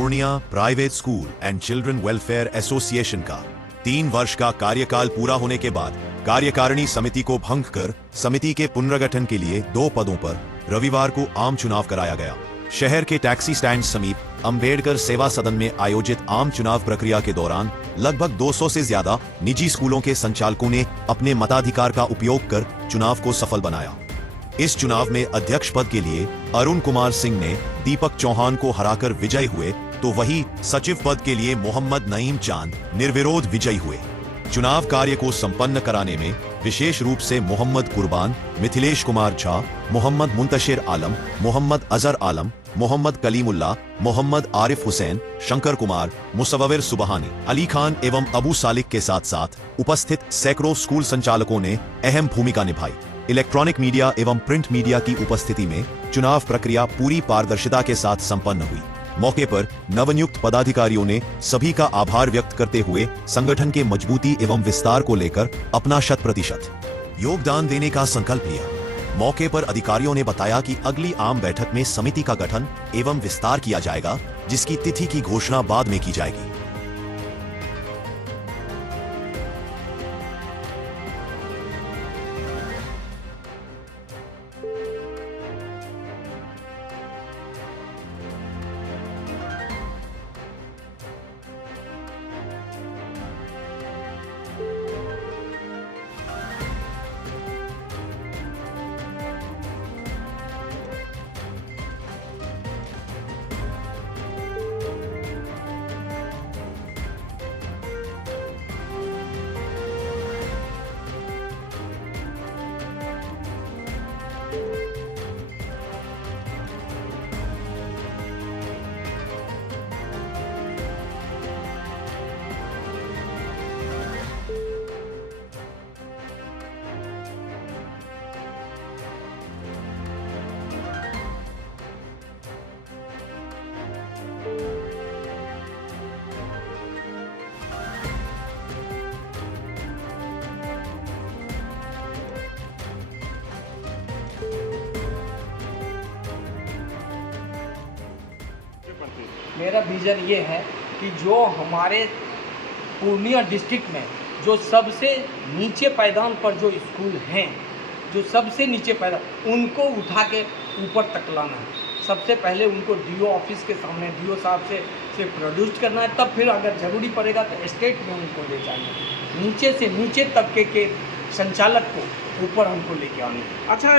Purnia private school and children welfare association का 3 वर्ष का कार्यकाल पूरा होने के बाद कार्यकारिणी समिति को भंग कर समिति के पुनर्गठन के लिए 2 पदों पर रविवार को आम चुनाव कराया गया। शहर के टैक्सी स्टैंड समीप अंबेडकर सेवा सदन में आयोजित आम चुनाव प्रक्रिया के दौरान लगभग 200 से ज्यादा निजी स्कूलों के संचालकों ने अपने मताधिकार का उपयोग कर चुनाव को सफल बनाया। इस चुनाव में अध्यक्ष पद के लिए अरुण कुमार सिंह ने दीपक चौहान को हराकर विजयी हुए, तो वही सचिव पद के लिए मोहम्मद नईम चांद निर्विरोध विजयी हुए। चुनाव कार्य को संपन्न कराने में विशेष रूप से मोहम्मद कुर्बान, मिथिलेश कुमार झा, मोहम्मद मुंतशिर आलम, मोहम्मद अजहर आलम, मोहम्मद कलीमुल्लाह, मोहम्मद आरिफ हुसैन, शंकर कुमार, मुसव्विर सुबहानी, अली खान एवं अबू सालिक के साथ साथ उपस्थित सैकड़ों स्कूल संचालकों ने अहम भूमिका निभाई। इलेक्ट्रॉनिक मीडिया एवं प्रिंट मीडिया की उपस्थिति में चुनाव प्रक्रिया पूरी पारदर्शिता के साथ संपन्न हुई। मौके पर नवनियुक्त पदाधिकारियों ने सभी का आभार व्यक्त करते हुए संगठन के मजबूती एवं विस्तार को लेकर अपना 100% योगदान देने का संकल्प लिया। मौके पर अधिकारियों ने बताया कि अगली आम बैठक में समिति का गठन एवं विस्तार किया जाएगा, जिसकी तिथि की घोषणा बाद में की जाएगी। मेरा विज़न ये है कि जो हमारे पूर्णिया डिस्ट्रिक्ट में जो सबसे नीचे पायदान पर जो स्कूल हैं, जो सबसे नीचे पायदान, उनको उठा के ऊपर तक लाना है। सबसे पहले उनको डीओ ऑफिस के सामने डीओ साहब से प्रोड्यूस करना है, तब फिर अगर ज़रूरी पड़ेगा तो स्टेट में उनको ले जाएंगे। नीचे से नीचे तबके के संचालक को ऊपर हमको लेके आने। अच्छा,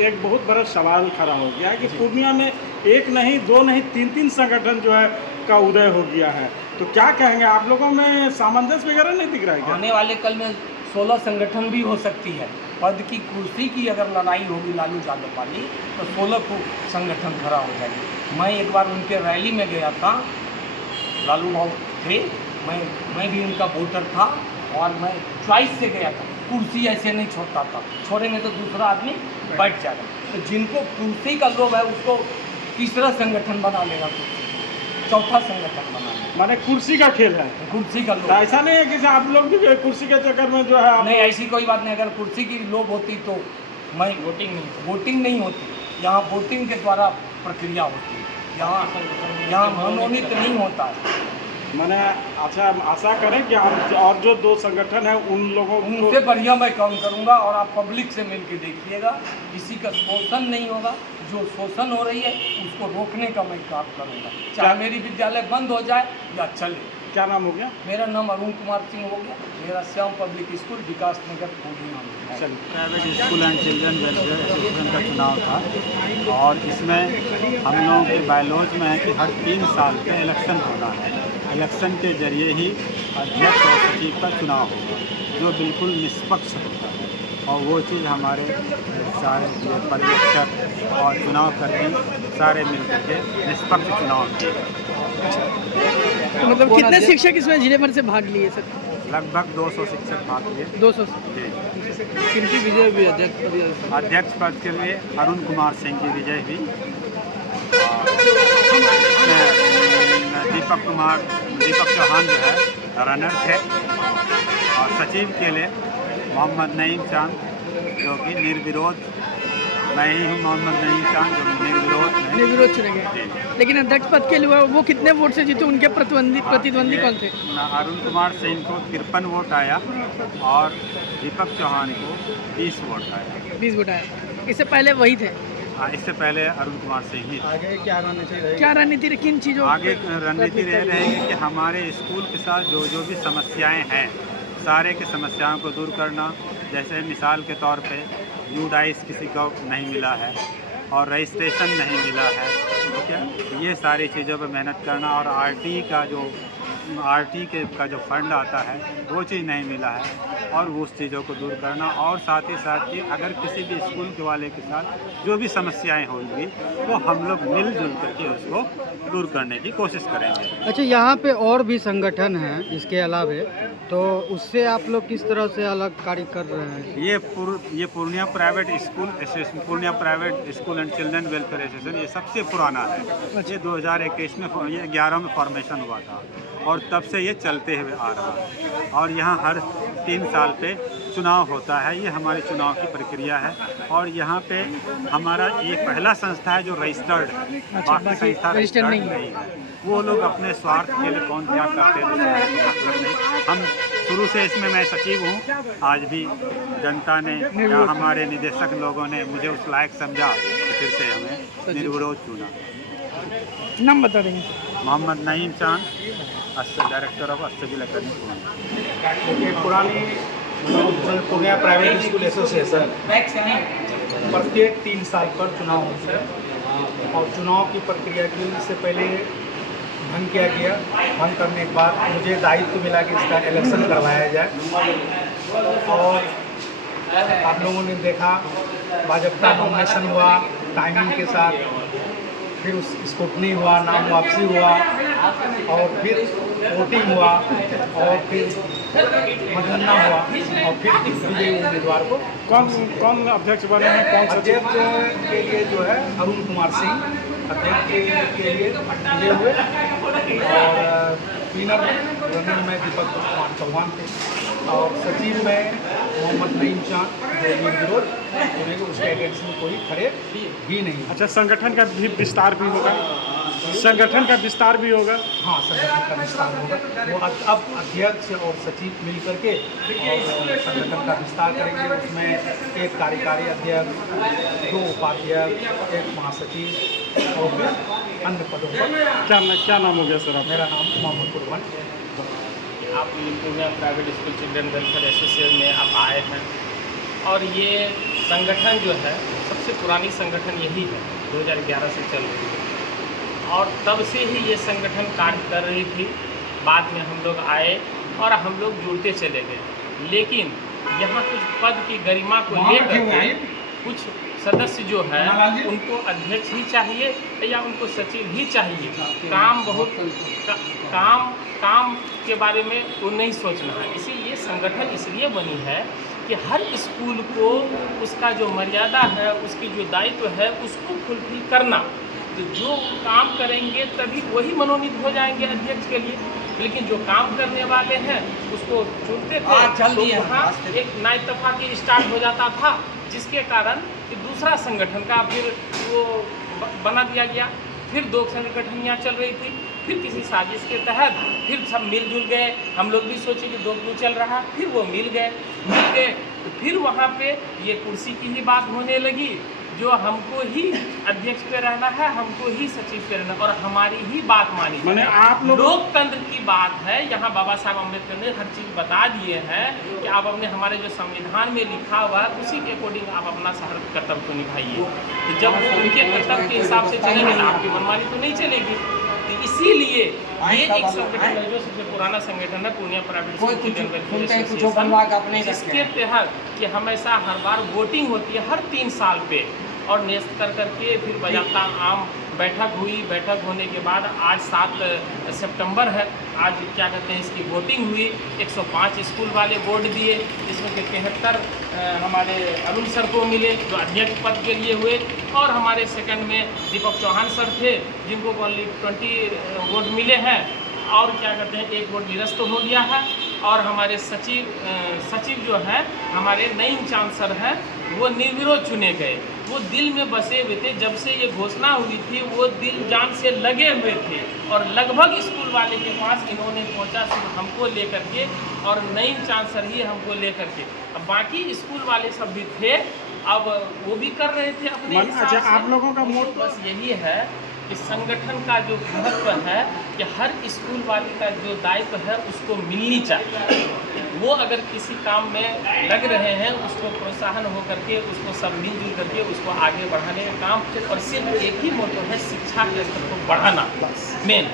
एक बहुत बड़ा सवाल खड़ा हो गया है कि पूर्णिया में 1 नहीं 2 नहीं 3 संगठन जो है का उदय हो गया है, तो क्या कहेंगे आप लोगों में सामंजस्य वगैरह नहीं दिख रहा है क्या? आने वाले कल में 16 संगठन भी हो सकती है। पद की कुर्सी की अगर लड़ाई होगी लालू यादव वाली, तो 16 को संगठन खड़ा हो जाएगी। मैं एक बार उनके रैली में गया था, लालू बाबू थे, मैं भी उनका वोटर था और मैं चॉइस से गया था। कुर्सी ऐसे नहीं छोड़ता था, छोड़ेंगे तो दूसरा आदमी बैठ जाएगा। तो जिनको कुर्सी का लोभ है उसको तीसरा संगठन बना लेगा, कुर्सी चौथा संगठन बना लेगा। माने कुर्सी का खेल है, कुर्सी का लोभ। ऐसा नहीं है कि आप लोग भी कुर्सी के चक्कर में जो है नहीं, ऐसी कोई बात नहीं। अगर कुर्सी की लोभ होती तो मैं वोटिंग नहीं होती। यहाँ वोटिंग के द्वारा प्रक्रिया होती है, यहाँ मनोनीत नहीं होता है। मैंने अच्छा आशा करें कि हम और जो 2 संगठन हैं उन लोगों उनसे बढ़िया मैं काम करूंगा और आप पब्लिक से मिलकर देखिएगा, किसी का शोषण नहीं होगा। जो शोषण हो रही है उसको रोकने का मैं काम करूंगा, चाहे मेरी विद्यालय बंद हो जाए या चले। क्या नाम हो गया? मेरा नाम अरुण कुमार सिंह हो गया। मेरा Shyam public school Vikas Nagar Purnia. Private school and children welfare association का चुनाव था और इसमें हम लोगों के बायलॉज में है कि हर 3 साल पे इलेक्शन होना है। इलेक्शन के जरिए ही अध्यक्ष और सचिव का चुनाव होगा, जो बिल्कुल निष्पक्ष होता है। और वो चीज़ हमारे सारे पर्यवेक्षक और चुनाव कर्मी सारे मिलकर के निष्पक्ष चुनाव किए। तो मतलब कितने शिक्षक इसमें जिले भर से भाग लिए सर? लगभग 200 शिक्षक भाग लिए। 200 जी। किनकी विजय हुई अध्यक्ष पद के लिए अरुण कुमार सिंह की विजय हुई। दीपक चौहान जो है रनर थे और सचिव के लिए मोहम्मद नईम चांद जो कि निर्विरोध मैं ही हूँ मोहम्मद नईम चांद, जो निर्विरोध चुने गए। लेकिन अध्यक्ष पद के लिए वो कितने वोट से जीते, उनके प्रतिद्वंदी कौन थे? अरुण कुमार सिंह को 53 वोट आया और दीपक चौहान को 20 वोट आया। 20 वोट आया। इससे पहले वही थे? हाँ, इससे पहले अरुण कुमार सिंह ही। आगे क्या रणनीति रहेगी? क्या रणनीति, किन चीज़ों आगे रणनीति रहेगी कि हमारे स्कूल के साथ जो भी समस्याएं हैं, सारे की समस्याओं को दूर करना। जैसे मिसाल के तौर पे यूडाइस किसी को नहीं मिला है और रजिस्ट्रेशन नहीं मिला है, ठीक है, ये सारी चीज़ों पर मेहनत करना। और आरटी का जो फंड आता है वो चीज़ नहीं मिला है और उस चीज़ों को दूर करना। और साथ ही साथ कि अगर किसी भी स्कूल के वाले के साथ जो भी समस्याएं होंगी तो हम लोग मिलजुल करके उसको दूर करने की कोशिश करेंगे। अच्छा, यहाँ पे और भी संगठन हैं इसके अलावे, तो उससे आप लोग किस तरह से अलग कार्य कर रहे हैं? ये Purnia private school association, Purnia private school and children welfare association, ये सबसे पुराना है। ये 2021 में, ये 11 में फॉर्मेशन हुआ था और तब से ये चलते हुए आ रहा है। और यहाँ हर 3 साल पे चुनाव होता है। ये हमारी चुनाव की प्रक्रिया है और यहाँ पे हमारा एक पहला संस्था है जो रजिस्टर्ड है, बाकी संस्था रजिस्टर्ड नहीं है। वो लोग अपने स्वार्थ के लिए कौन क्या करते हैं मतलब नहीं। हम शुरू से इसमें, मैं सचिव हूँ, आज भी जनता ने या हमारे निदेशक लोगों ने मुझे उस लायक समझा कि फिर से हमें निर्विरोध चुना। नाम बता देंगे? मोहम्मद नईम चांद, डायरेक्टर ऑफ अस्सबिल एकेडमी। देखिए, पुरानी पूर्णिया प्राइवेट स्कूल एसोसिएशन प्रत्येक 3 साल पर चुनाव होता है और चुनाव की प्रक्रिया के लिए इससे पहले भंग किया गया। भंग करने के बाद मुझे दायित्व मिला कि इसका इलेक्शन करवाया जाए और आप लोगों ने देखा बाजप्ता नॉमिनेशन हुआ टाइमिंग के साथ, फिर उस स्क्रूटनी हुआ, नाम वापसी हुआ और फिर वोटिंग हुआ और फिर मतगणना हुआ और फिर विजयी उम्मीदवार को कौन अध्यक्ष बने हैं? कौन अध्यक्ष के लिए जो है अरुण कुमार सिंह अध्यक्ष के लिए विजय हुए और क्लीनर रनर में दीपक कुमार चौहान थे और सचिव में मोहम्मद नईम चांद जो निर्विरोध चुनेंगे, उसके अगेंस्ट में कोई खड़े ही नहीं। अच्छा, संगठन का भी विस्तार भी होगा? संगठन का विस्तार भी होगा? हाँ, संगठन का विस्तार होगा। वो अब अध्यक्ष और सचिव मिल करके और संगठन का विस्तार करेंगे। उसमें एक कार्यकारी अध्यक्ष, 2 उपाध्यक्ष, 1 महासचिव और फिर अन्य पदों पर। क्या नाम हो गया सर आपका? मेरा नाम मोहम्मद कुर्बान। आप ये Purnia private school children welfare association में आप आए हैं और ये संगठन जो है सबसे पुरानी संगठन यही है, 2011 से चल रही है और तब से ही ये संगठन कार्य कर रही थी। बाद में हम लोग आए और हम लोग जुड़ते चले गए, लेकिन यहाँ कुछ पद की गरिमा को लेकर कुछ सदस्य जो है उनको अध्यक्ष ही चाहिए या उनको सचिव ही चाहिए। काम बहुत काम के बारे में वो नहीं सोचना है। इसीलिए संगठन इसलिए बनी है कि हर स्कूल को उसका जो मर्यादा है, उसकी जो दायित्व है, उसको फुलफिल करना। तो जो काम करेंगे तभी वही मनोनीत हो जाएंगे अध्यक्ष के लिए, लेकिन जो काम करने वाले हैं उसको चुनते थे तो वहाँ एक नाइतफाकी स्टार्ट हो जाता था, जिसके कारण कि दूसरा संगठन का फिर वो बना दिया गया। फिर 2 संगठन यहाँ चल रही थी, फिर किसी साजिश के तहत फिर सब मिलजुल गए। हम लोग भी सोचे कि 2 क्यों चल रहा, फिर वो मिल गए तो फिर वहाँ पे ये कुर्सी की ही बात होने लगी, जो हमको ही अध्यक्ष पे रहना है, हमको ही सचिव पे रहना और हमारी ही बात मानी। मैंने आप लोग लोकतंत्र की बात है। यहाँ बाबा साहब अम्बेडकर ने हर चीज़ बता दिए हैं कि आप अपने हमारे जो संविधान में लिखा हुआ है उसी के अकॉर्डिंग आप अपना हर कर्तव्य को निभाइए। तो जब वो उनके कर्तव्य के हिसाब से चलेंगे तो आपकी मनमानी तो नहीं चलेगी। तो इसीलिए ये एक संगठन है जो सबसे पुराना संगठन है, Purnia private school children welfare association, जिसके तहत कि हमेशा हर बार वोटिंग होती है हर 3 साल पे और नेस्त कर करके फिर बजाता आम बैठक हुई। बैठक होने के बाद आज 7 सितंबर है, आज क्या कहते हैं इसकी वोटिंग हुई। 105 स्कूल वाले वोट दिए, जिसमें कि 73 हमारे अरुण सर को मिले जो अध्यक्ष पद के लिए हुए और हमारे सेकंड में दीपक चौहान सर थे जिनको ओनली 20 वोट मिले हैं और क्या कहते हैं 1 वोट निरस्त हो गया है। और हमारे सचिव जो है हमारे नईम चांद सर हैं, वो निर्विरोध चुने गए। वो दिल में बसे हुए थे। जब से ये घोषणा हुई थी वो दिल जान से लगे हुए थे और लगभग स्कूल वाले के पास इन्होंने पहुंचा सिर्फ हमको लेकर के और नईम चांसर ही हमको लेकर के। अब बाकी स्कूल वाले सब भी थे, अब वो भी कर रहे थे अपने हिसाब अच्छा, से। आप लोगों का मोटो बस यही है कि संगठन का जो महत्व है कि हर स्कूल वाले का जो दायित्व है उसको मिलनी चाहिए। वो अगर किसी काम में लग रहे हैं उसको प्रोत्साहन हो करके उसको सब मिलजुल करके उसको आगे बढ़ाने का काम, और सिर्फ एक ही मोटो है शिक्षा के स्तर को बढ़ाना मेन।